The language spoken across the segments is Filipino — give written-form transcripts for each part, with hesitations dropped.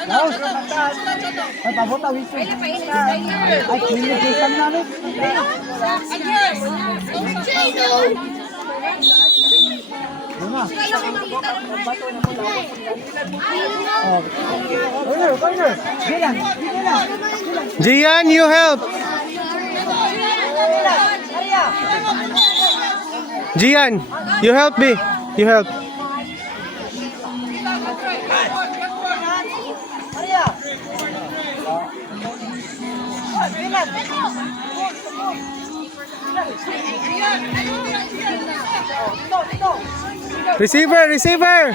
Ay, pabot ang wiso. Ay, communication namin. Gian, you help. Gian, you help me. You help. Receiver, receiver.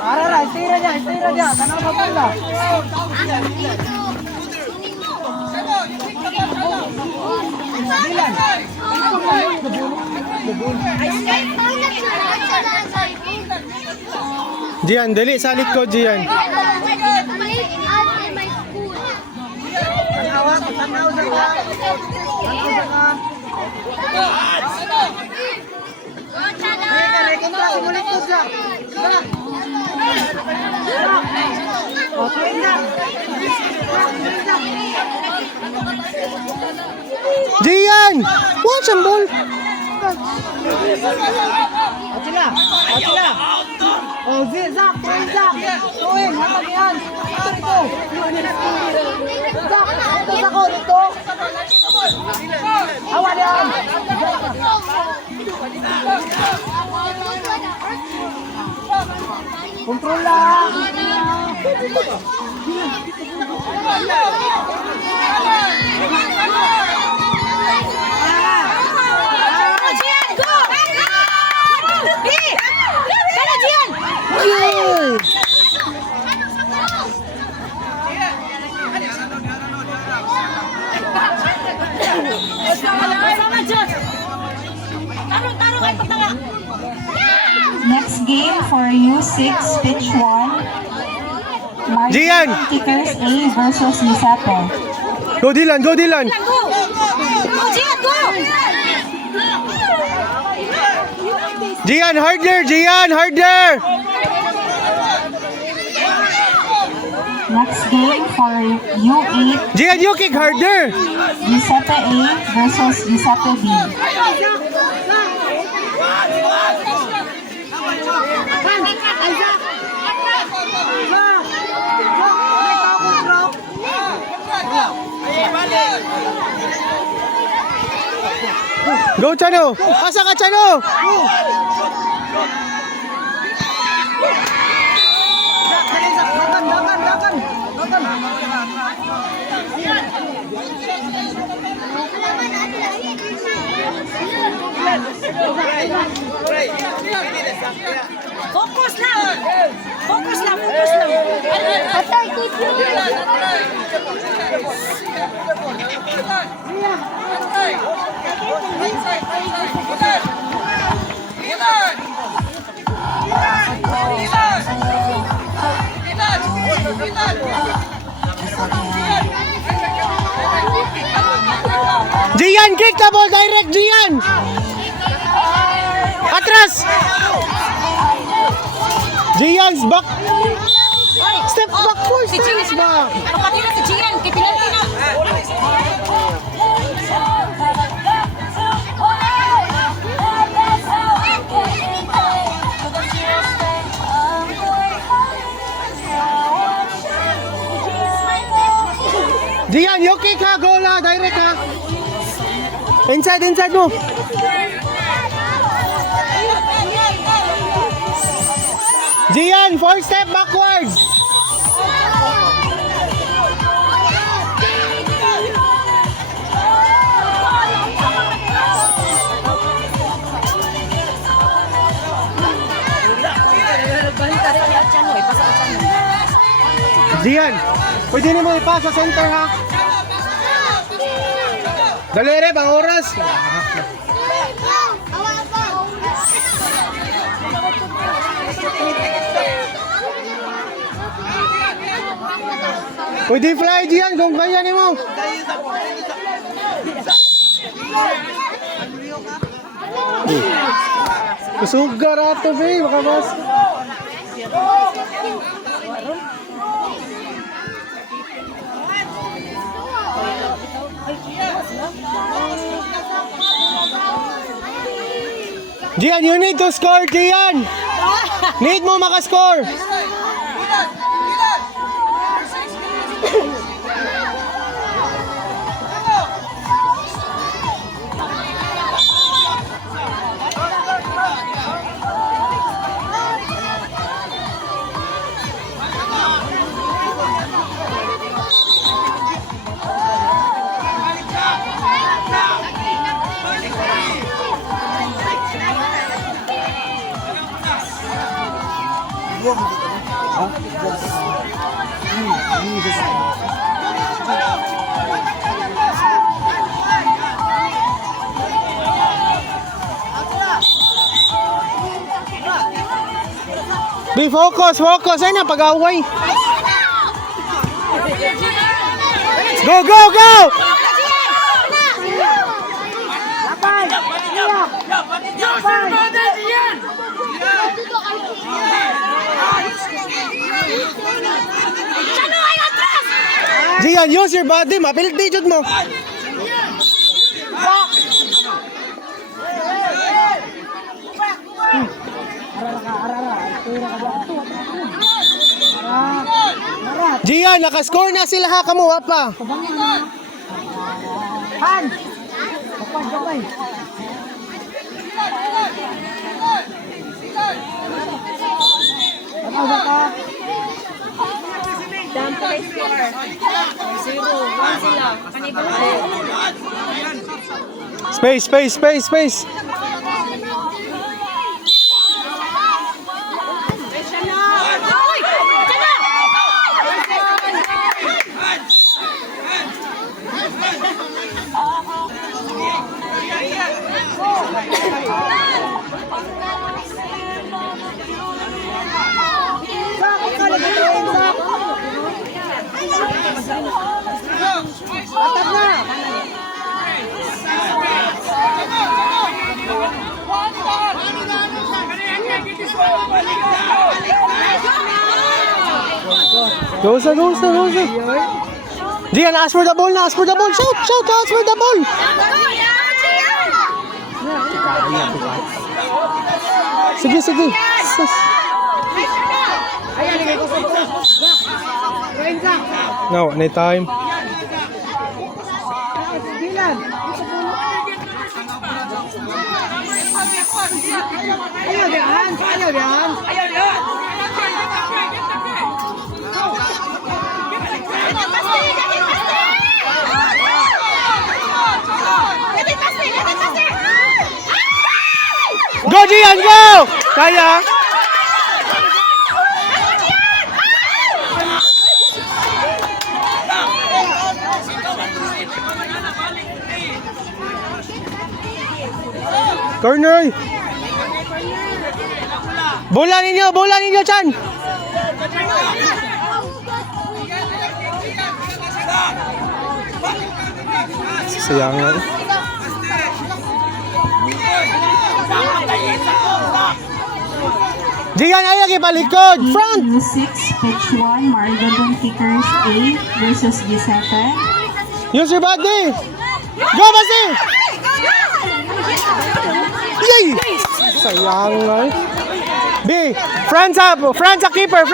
Arara, istira niya. Tanong ka pala. Gian, dali salit ko, Gian. Gian! Watch ang ball! Atila! Oh, Zak! Tuwing! Hatag yan! Ito! Zak! Ito sa ko! Ito! Awan yan! Kontrol lang! Next game for U6 pitch 1. Gian! Kickers A versus Lisapo. Go Dylan, go Dylan! Gian, harder! Gian, harder! Next game for U8 Gian, you kick harder! Giuseppe A versus Giuseppe B. Go Chano! Asa ka Chano! Fokus lang. Atay, keep Gian, kick the ball direct, Gian! Atras! Gian's back! Step backward, steps back! Kapatid na si Gian, kipinalti na. Gian, you kick ha, goal ha, direct ha! Inside mo! Gian, 4 step backwards! Gian, pwede na mo ipasa sa center ha? Dali rin, bang oras? Pwede fly diyan kung kaya ni mo. Sugar ato be, makabas. Gian, you need to score, Gian. Need mo makascore. Be focus, focus. Ay na, pag-away. Go, go, go! Gian, use your body. Mapilit di jud mo. Gian, nakascore na sila ha, kamuha pa. Han! Kapag. Ano ba ka? Space, space, space, space. Atak na! Go, sir, go, sir, go, sir. Gian, ask for the ball na, ask for the ball. Shout, shout, ask for the ball. Sige, sige. Sus. Ayan, ligay ko sa post. Kain ka. No, anytime. Bilan. Ayaw yan. Ayaw yan. Go, Gian, go! Kaya. Corner! Bola ninyo, Chan! Sayang nga. Gian, ay lagi palikod! Front! U6, pitch 1, Margadon Kickers 8 versus Giuseppe. Use your body! Go, Basi! Yay! Sayang nga. B, front sa keeper,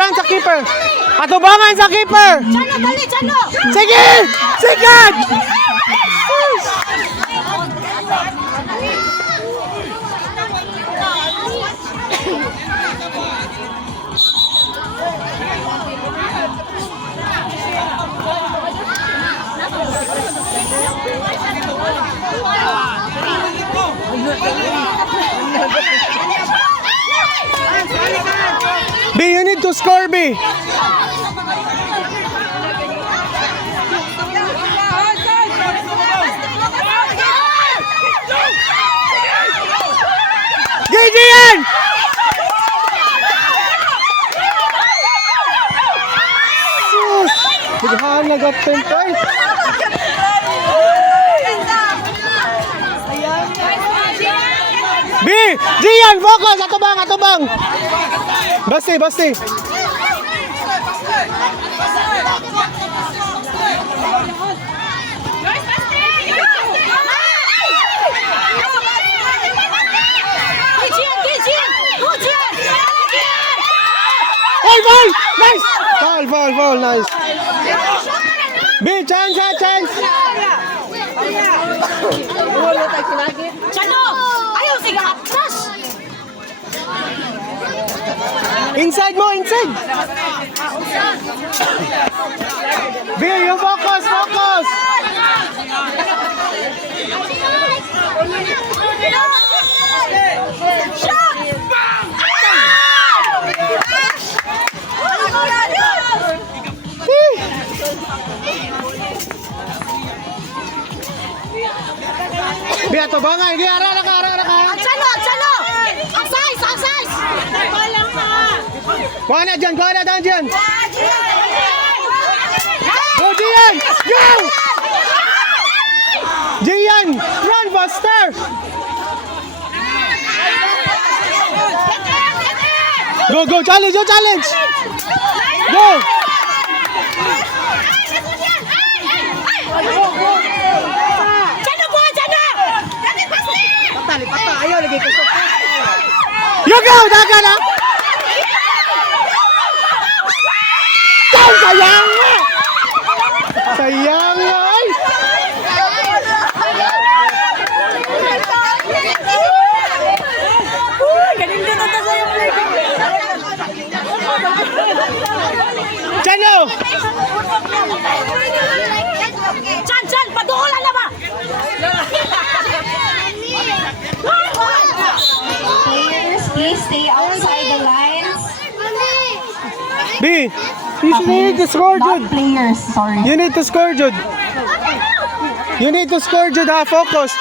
Atubangan sa keeper! Chano, dali, Chano! Sige! Sikat! B, you need to score, B. Gideon! Sus! Bighanan nag-open toy. B! Gian! Focus! Atubang! Atubang! Basti! Basti! Hey, ball! Nice! Foul, foul, foul, nice. B, chance, chance. Chano! Ayaw sige atras! Inside mo, inside. B, you focus, focus. B, ato ba nga? Hindi, ara ka. Chano! Chano! Exercise! Exercise! Kuha na dyan, dyan. Go, Gian! Go! Gian! Run faster! Go, challenge, challenge! Go! Chano po! Chano! Pata, ayaw lagi ko. You go! Daga na! Sayang nga! Sayang nga! Ay! Chano! Chan! Padukulan na ba? Players, please stay outside the lines. B! You need to score, Not Jude! players, sorry. You need to score, Jude! You need to score, Jude, ha? Focus!